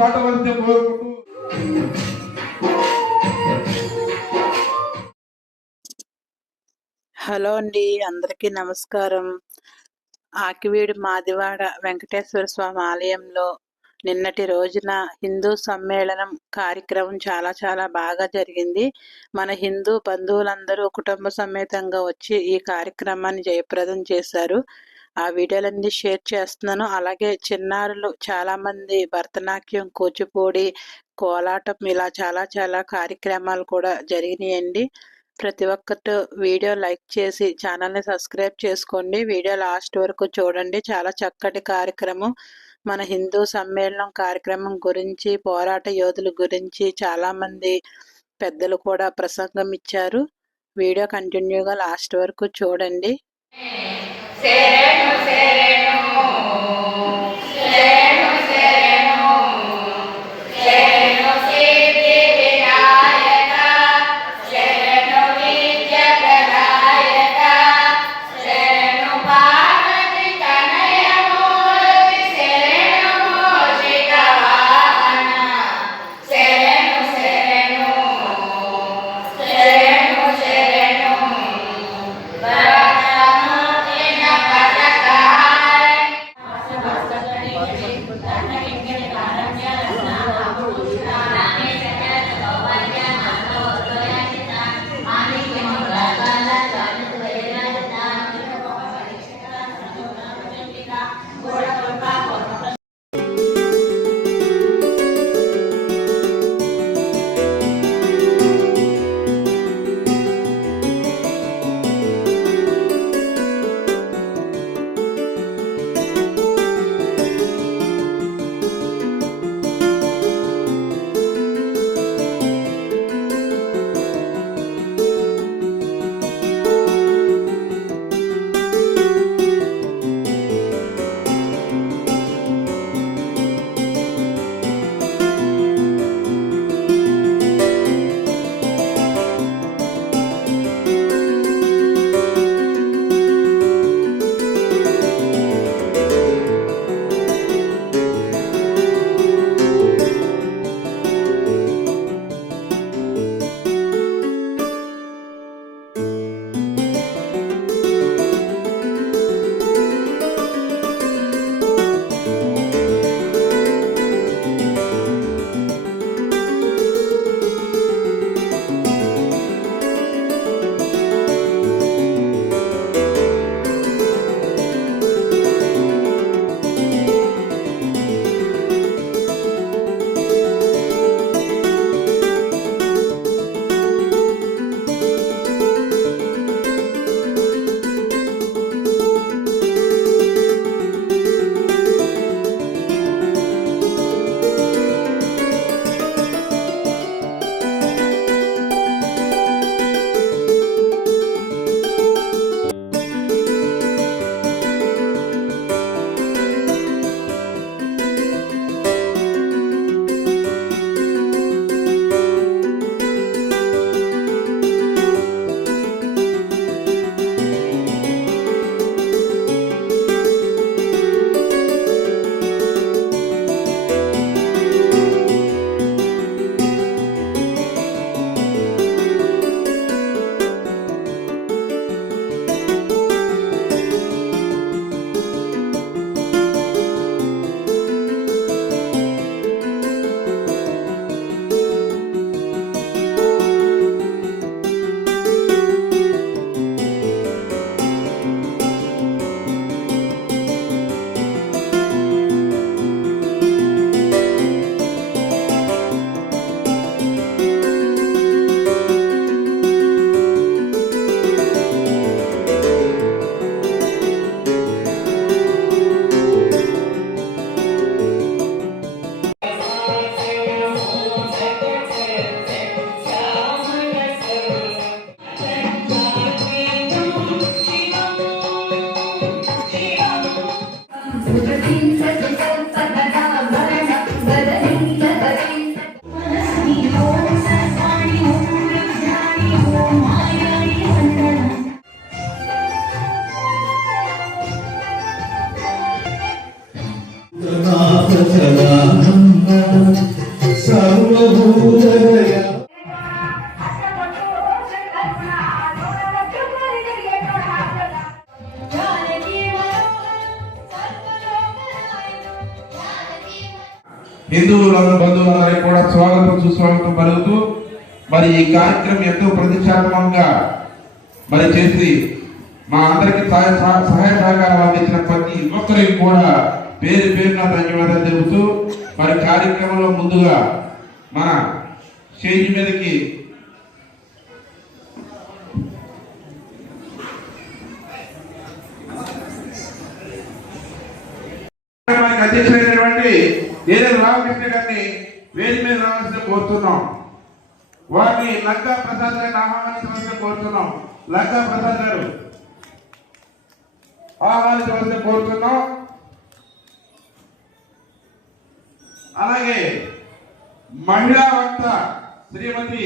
చాటవలసి కోరుకుంటూ. హలో అండి అందరికీ నమస్కారం. ఆకివీడి మాదివాడ వెంకటేశ్వర స్వామి ఆలయంలో నిన్నటి రోజున హిందూ సమ్మేళనం కార్యక్రమం చాలా చాలా బాగా జరిగింది. మన హిందూ బంధువులందరూ కుటుంబ సమేతంగా వచ్చి ఈ కార్యక్రమాన్ని జయప్రదం చేశారు. ఆ వీడియోలన్నీ షేర్ చేస్తున్నాను. అలాగే చిన్నారులు చాలామంది భరతనాట్యం కూచిపూడి కోలాటం ఇలా చాలా చాలా కార్యక్రమాలు కూడా జరిగినాయండి. ప్రతి ఒక్కరు వీడియో లైక్ చేసి ఛానల్ని సబ్స్క్రైబ్ చేసుకోండి. వీడియో లాస్ట్ వరకు చూడండి. చాలా చక్కటి కార్యక్రమం. మన హిందూ సమ్మేళనం కార్యక్రమం గురించి పోరాట యోధుల గురించి చాలామంది పెద్దలు కూడా ప్రసంగం ఇచ్చారు. వీడియో కంటిన్యూగా లాస్ట్ వరకు చూడండి. Sereno, sereno. హిందువులను బంధువులందరికీ కూడా స్వాగతం సుస్వాగతం పలుకుతూ మరి ఈ కార్యక్రమం ఎంతో ప్రతిష్టాత్మకంగా మరి చేసి మా అందరికీ సహాయ సహాయ సహకారాలు అందించిన ప్రతి ఒక్కరికి కూడా పేరు పేరున ధన్యవాదాలు తెలుపుతూ మరి కార్యక్రమంలో ముందుగా మన స్టేజ్ మీదకి కార్యక్రమానికి అధ్యక్షులైనటువంటి ఏదైనా రామకృష్ణ గారిని వేది మీద రావాల్సిన కోరుతున్నాం. వారిని లంకా ప్రసాద్ గారిని ఆహ్వానించవలసిన కోరుతున్నాం. లంకా ప్రసాద్ గారు ఆహ్వానించవలసిన కోరుతున్నాం. అలాగే మహిళా వక్త శ్రీమతి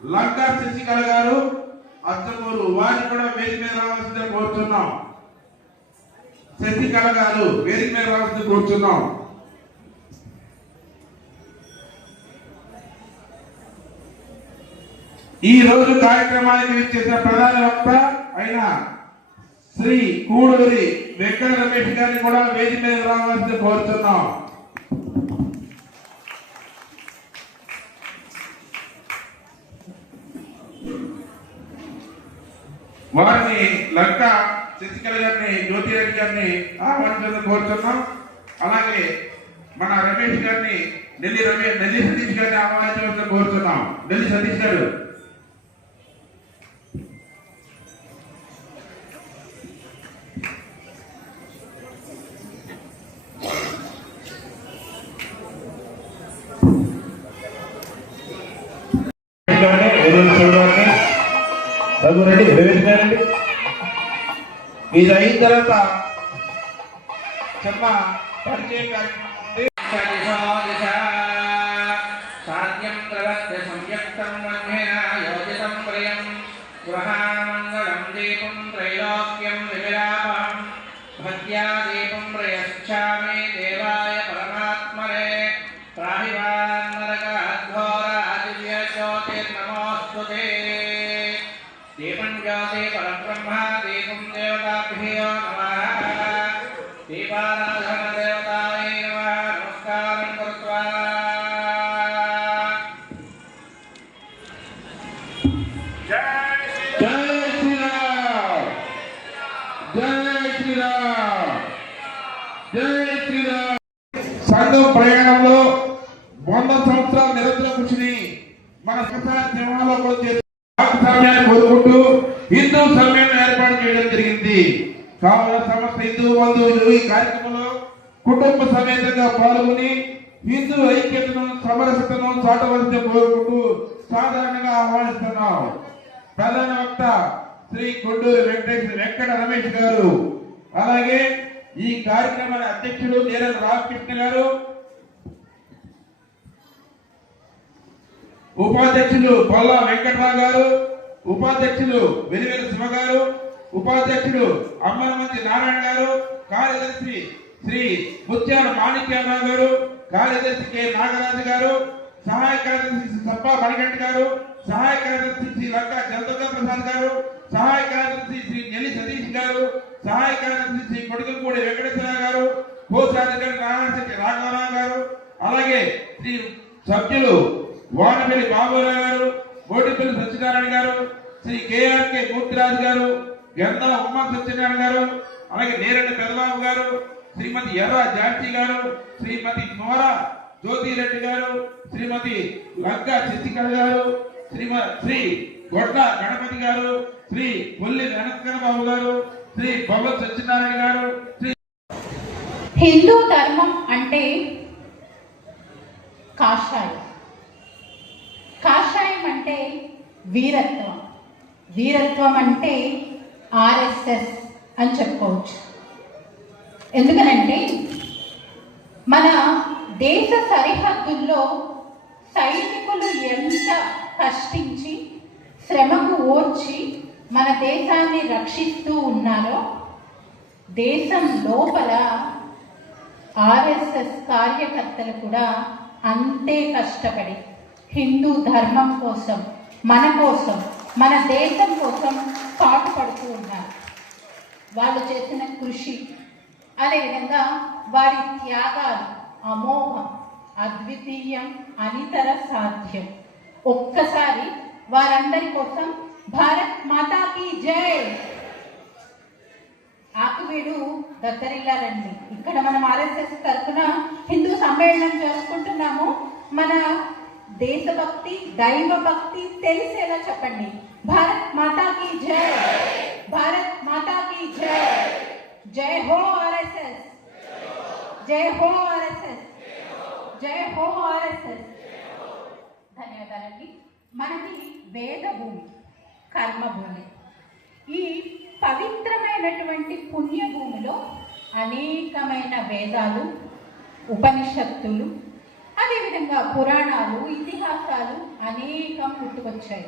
లంకా శశికళ గారు అత్తమూరు వారిని కూడా వేదిక మీద రావాల్సిందే కోరుతున్నాం. శశికళ గారు వేదిక మీద రావాల్సింది కోరుతున్నాం. ఈ రోజు కార్యక్రమానికి ఇచ్చేసిన ప్రధాన వక్త అయిన శ్రీ కూడూరి వెంకట రమేష్ గారిని కూడా వేదిక మీద రావాల్సింది కోరుతున్నాం. వారిని లంక శశికళ గారిని జ్యోతి రెడ్డి గారిని ఆహ్వానించడం కోరుతున్నాం. అలాగే మన రమేష్ గారిని ఢిల్లీ రమేష్ ఢిల్లీ సతీష్ గారిని ఆహ్వానించవలసిన కోరుతున్నాం. ఢిల్లీ సతీష్ గారు. ఇది అయిన తర్వాత చిన్న పరిచయం కార్యక్రమం సంఘం ప్రయాణంలో వంద సంవత్సరాల నిరంతర కృషిని మన సంసార కూడా భాగస్వామ్యాన్ని కోరుకుంటూ హిందూ సమ్మేళనం ఏర్పాటు చేయడం జరిగింది. కావున సమస్త హిందూ బంధువులు ఈ కార్యక్రమంలో కుటుంబ సమేతంగా పాల్గొని హిందూ ఐక్యతను సమరసతను చాటవలసిన కోరుకుంటూ సాధారణంగా ఆహ్వానిస్తున్నాం. ప్రధాన వక్త శ్రీ కొండూరు వెంకటేశ్వర వెంకట రమేష్ గారు. అలాగే ఈ కార్యక్రమాన్ని అధ్యక్షుడు నీరజ రామకృష్ణ గారు ఉపాధ్యక్షులు పొల్ల వెంకట్రావు గారు ఉపాధ్యక్షులు వెలివేల శివ గారు ఉపాధ్యక్షుడు అమ్మనమంతి నారాయణ గారు కార్యదర్శి శ్రీ ముత్యాల మాణిక్యాలరావు గారు కార్యదర్శి కె నాగరాజు గారు సహాయ కార్యదర్శి శ్రీ సప్పా మణికంఠ గారు సహాయ కార్యదర్శి శ్రీ లంకా చంద్రకా ప్రసాద్ గారు సహాయ కార్యదర్శి శ్రీ నెల్లి సతీష్ గారు సహాయ కార్యదర్శి శ్రీ కొడుకుపూడి వెంకటేశ్వర గారు కోశాధికారి నారాయణ రాఘవరావు గారు అలాగే శ్రీ సభ్యులు వానపల్లి బాబురావు గారు బోటిపల్లి సత్యనారాయణ గారు శ్రీ కేఆర్కే మూర్తిరాజు గారు గంధల ఉమా సత్యనారాయణ గారు అలాగే నేరెడ్డి పెదబాబు గారు శ్రీమతి ఎర్ర జాన్సీ గారు శ్రీమతి మోరా జ్యోతిరెడ్డి గారు శ్రీమతి లంకా శశికళ గారు శ్రీమ శ్రీ గొడ్డ గణపతి గారు శ్రీ కొల్లి వెనక్కన బాబు గారు శ్రీ భగవత్ సత్యనారాయణ గారు శ్రీ హిందూ ధర్మం అంటే కాషాయం. కాషాయం అంటే వీరత్వం. వీరత్వం అంటే ఆర్ఎస్ఎస్ అని చెప్పుకోవచ్చు. ఎందుకనంటే మన దేశ సరిహద్దుల్లో సైనికులు ఎంత కష్టించి శ్రమకు ఓర్చి మన దేశాన్ని రక్షిస్తూ ఉన్నారో దేశం లోపల ఆర్ఎస్ఎస్ కార్యకర్తలు కూడా అంతే కష్టపడి హిందూ ధర్మం కోసం మన కోసం మన దేశం కోసం పాటుపడుతూ ఉన్నారు. వాళ్ళు చేసిన కృషి అదేవిధంగా వారి త్యాగాలు అమోఘం అద్వితీయం అనితర సాధ్యం. ఒక్కసారి వారందరి కోసం భారత్ మాతాకి జై! ఆకువీడు దత్తరిల్లారండి ఇక్కడ మనం ఆర్ఎస్ఎస్ తరఫున హిందూ సమ్మేళనం జరుపుకుంటున్నాము. మన దేశభక్తి దైవ భక్తి తెలిసేలా చెప్పండి. భారత్ మాతాకి జై. భారత్ మాతాకి జై. జై హో ఆర్ఎస్ఎస్. జై హో ఆర్ఎస్ఎస్. జై హో ఆర్ఎస్ఎస్. ధన్యవాదాలండి. మనది వేద భూమి కర్మభూమి. ఈ పవిత్రమైనటువంటి పుణ్యభూమిలో అనేకమైన వేదాలు ఉపనిషత్తులు అదేవిధంగా పురాణాలు ఇతిహాసాలు అనేకం పుట్టుకొచ్చాయి.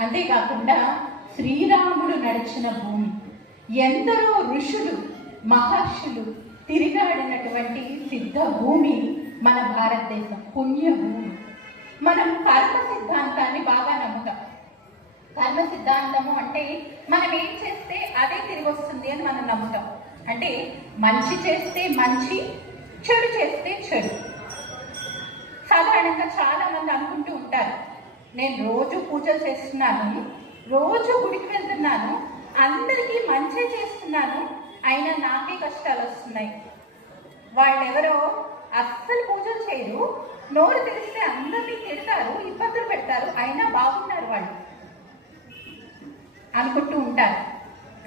అంతేకాకుండా శ్రీరాముడు నడిచిన భూమి ఎందరో ఋషులు మహర్షులు తిరిగాడినటువంటి సిద్ధ భూమి మన భారతదేశం పుణ్యభూమి మనం కర్మ సిద్ధాంతాన్ని బాగా నమ్ముతాం. కర్మ సిద్ధాంతము అంటే మనం ఏం చేస్తే అదే తిరిగి వస్తుంది అని మనం నమ్ముతాం. అంటే మంచి చేస్తే మంచి చెడు చేస్తే చెడు. సాధారణంగా చాలా మంది అనుకుంటూ ఉంటారు నేను రోజు పూజలు చేస్తున్నాను రోజు గుడికి వెళ్తున్నాను అందరికీ మంచి చేస్తున్నాను అయినా నాకే కష్టాలు వస్తున్నాయి. వాళ్ళెవరో అస్సలు పూజలు చేయరు నోరు తెలిస్తే అందరినీ తిడతారు ఇబ్బందులు పెడతారు అయినా బాగున్నారు వాళ్ళు అనుకుంటూ ఉంటారు.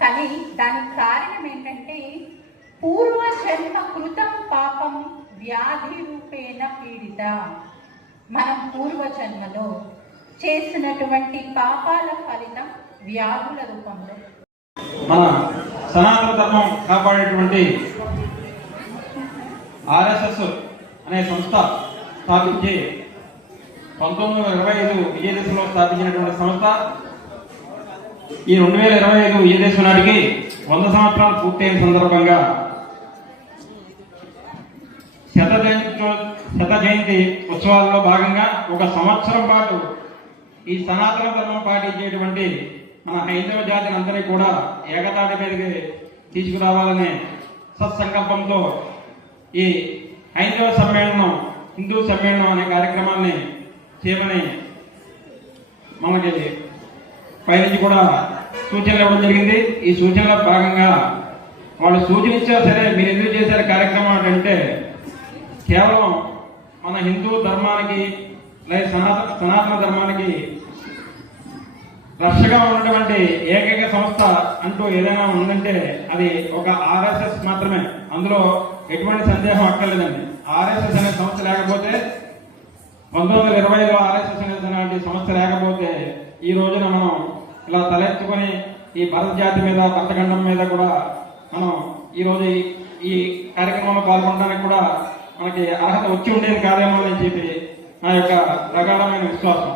కానీ దానికి కారణం ఏంటంటే పూర్వ జన్మ కృతం పాపం వ్యాధి రూపేణ పీడిత. మనం పూర్వ జన్మలో చేసినటువంటి పాపాల ఫలితం వ్యాధుల రూపంలో. మన సనాతన ధర్మం కాపాడేటువంటి ఆర్ఎస్ఎస్ అనే సంస్థ స్థాపించి పంతొమ్మిది వందల ఇరవై ఐదు విజయదశలో స్థాపించినటువంటి సంస్థ ఈ రెండు వేల ఇరవై ఐదు విజయదశ నాటికి వంద సంవత్సరాలు పూర్తయిన సందర్భంగా శత జయంతి శత జయంతి ఉత్సవాల్లో భాగంగా ఒక సంవత్సరం పాటు ఈ సనాతన ధర్మం పాటించేటువంటి మన హైందవ జాతిని అందరినీ కూడా ఏకతాటి మీదకి తీసుకురావాలనే సత్సంకల్పంతో ఈ హైందవ సమ్మేళనం హిందూ సమ్మేళనం అనే కార్యక్రమాన్ని చేయమని మనకి పైనుంచి కూడా సూచనలు ఇవ్వడం జరిగింది. ఈ సూచనలో భాగంగా వాళ్ళు సూచన ఇచ్చారు సరే మీరు ఎందుకు చేశారు కార్యక్రమం అంటే కేవలం మన హిందూ ధర్మానికి లేదా సనాతన సనాతన ధర్మానికి రక్షగా ఉన్నటువంటి ఏకైక సంస్థ అంటూ ఏదైనా ఉందంటే అది ఒక ఆర్ఎస్ఎస్ మాత్రమే. అందులో ఎటువంటి సందేహం అక్కర్లేదండి. ఆర్ఎస్ఎస్ అనే సంస్థ లేకపోతే పంతొమ్మిది వందల ఇరవై ఐదులో ఆర్ఎస్ఎస్ అనేటువంటి సంస్థ లేకపోతే ఈ రోజున మనం ఇలా తలెత్తుకొని ఈ భరత జాతి మీద భర్తఖండం మీద కూడా మనం ఈరోజు ఈ కార్యక్రమంలో పాల్గొనడానికి కూడా మనకి అర్హత వచ్చి ఉండేది కాదేమో అని చెప్పి నా యొక్క ప్రగాఢమైన విశ్వాసం.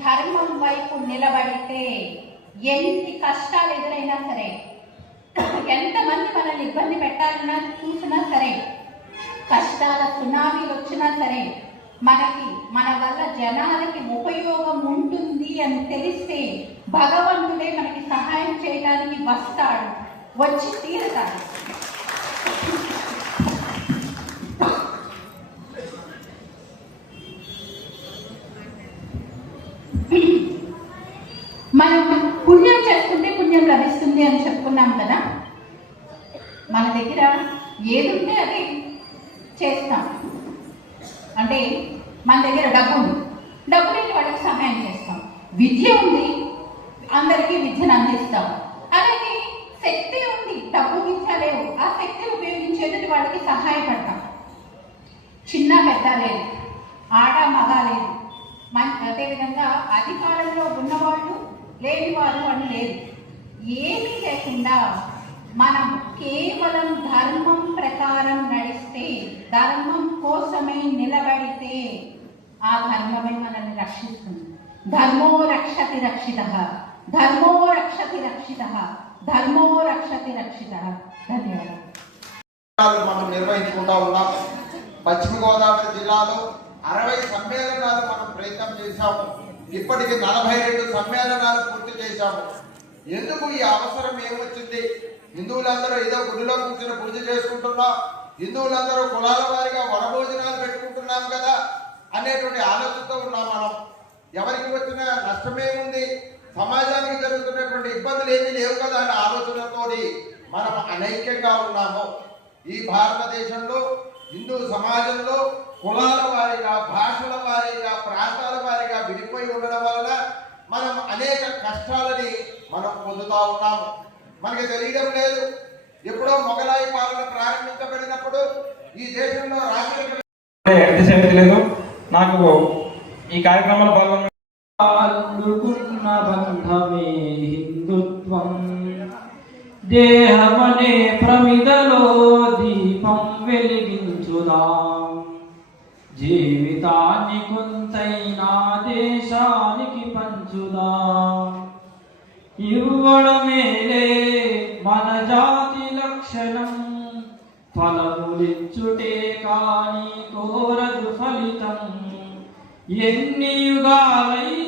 ధర్మం వైపు నిలబడితే ఎన్ని కష్టాలు ఎదురైనా సరే ఎంతమంది మనల్ని ఇబ్బంది పెట్టాలన్నా చూసినా సరే కష్టాల సునామీలు వచ్చినా సరే మనకి మన వల్ల జనాలకి ఉపయోగం ఉంటుంది అని తెలిస్తే భగవంతుడే మనకి సహాయం చేయడానికి వస్తాడు వచ్చి తీరుతాడు మనం పుణ్యం చేసుకుంటే పుణ్యం లభిస్తుంది అని చెప్పుకున్నాం కదా మన దగ్గర ఏది ఉంటే అది చేస్తాం అంటే మన దగ్గర డబ్బు ఉంది డబ్బు లేని వాళ్ళకి సహాయం చేస్తాం విద్య ఉంది అందరికీ విద్యను అందిస్తాం అలాగే శక్తి ఉంది డబ్బు విద్య లేవు ఆ శక్తిని ఉపయోగించి ఎదుటి వాళ్ళకి సహాయపడతాం చిన్న లేదు ఆడ మగ లేదు మన అదేవిధంగా అధికారంలో ఉన్నవాళ్ళు లేనివారు అని లేదు. ఏమీ లేకుండా మనం కేవలం ధర్మం ప్రకారం నడిస్తే ధర్మం కోసమే నిలబడితే ఆ ధర్మమే మనల్ని రక్షిస్తుంది. ధర్మో రక్షతి రక్షిత ధర్మో రక్షతి రక్షిత ధర్మో రక్షతి రక్షిత. ధన్యవాదాలు. మనం నిర్వహించుకుంటా ఉన్నాం. పశ్చిమ గోదావరి జిల్లాలో అరవై సమ్మేళనాలు మనం ప్రయత్నం చేశాము. ఇప్పటికి నలభై రెండు సమ్మేళనాలు పూర్తి చేశాము. ఎందుకు ఈ అవసరం ఏమొచ్చింది? హిందువులందరూ ఏదో గుడిలో కూర్చుని పూజ చేసుకుంటున్నాం. హిందువులందరూ కులాల వారిగా వనభోజనాలు పెట్టుకుంటున్నాం కదా అనేటువంటి ఆలోచనతో ఉన్నాం మనం. ఎవరికి వచ్చిన నష్టమే ఉంది. సమాజానికి జరుగుతున్నటువంటి ఇబ్బందులు ఏమీ లేవు కదా అనే ఆలోచనతోటి మనం అనైక్యంగా ఉన్నాము. ఈ భారతదేశంలో హిందూ సమాజంలో కులాల వారీగా భాషల వారీగా ప్రాంతాల వారీగా విడిపోయి ఉండడం వలన మనం అనేక కష్టాలని మనం పొందుతా ఉన్నాము. మనకి తెలియడం లేదు. ఎప్పుడో మొఘలాయి పాలన ప్రారంభించబడినప్పుడు ఈ దేశంలో రాజకీయ నాకు ఈ కార్యక్రమంలో పాల్గొన్న బంధమే హిందుత్వం. దేహమనే ప్రమిదలో దీపం వెలిగించుదాం జీవితాన్ని కొంతైనా దేశానికి పంచుదాం. ఇవ్వడమేలే మన జాతి లక్షణం. ఫలములిచ్చుటే కాని కోరదు ఫలితం. ఎన్ని యుగాలై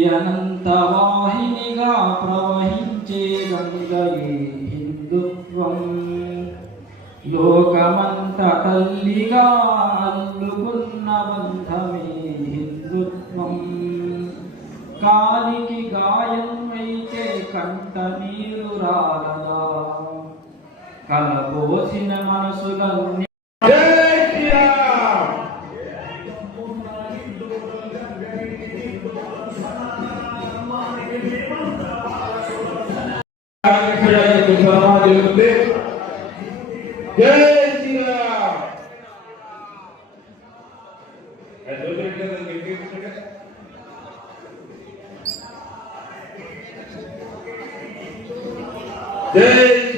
ఈ అనంత వాహినిగా ప్రవహించే గంగయే హిందుత్వం. లోకమంత తల్లిగా అల్లుకున్న బంధమే హిందుత్వం. కాలికి గాయం అయితే కంట నీరు రాలదా కలబోసిన మనసులన్నీ జై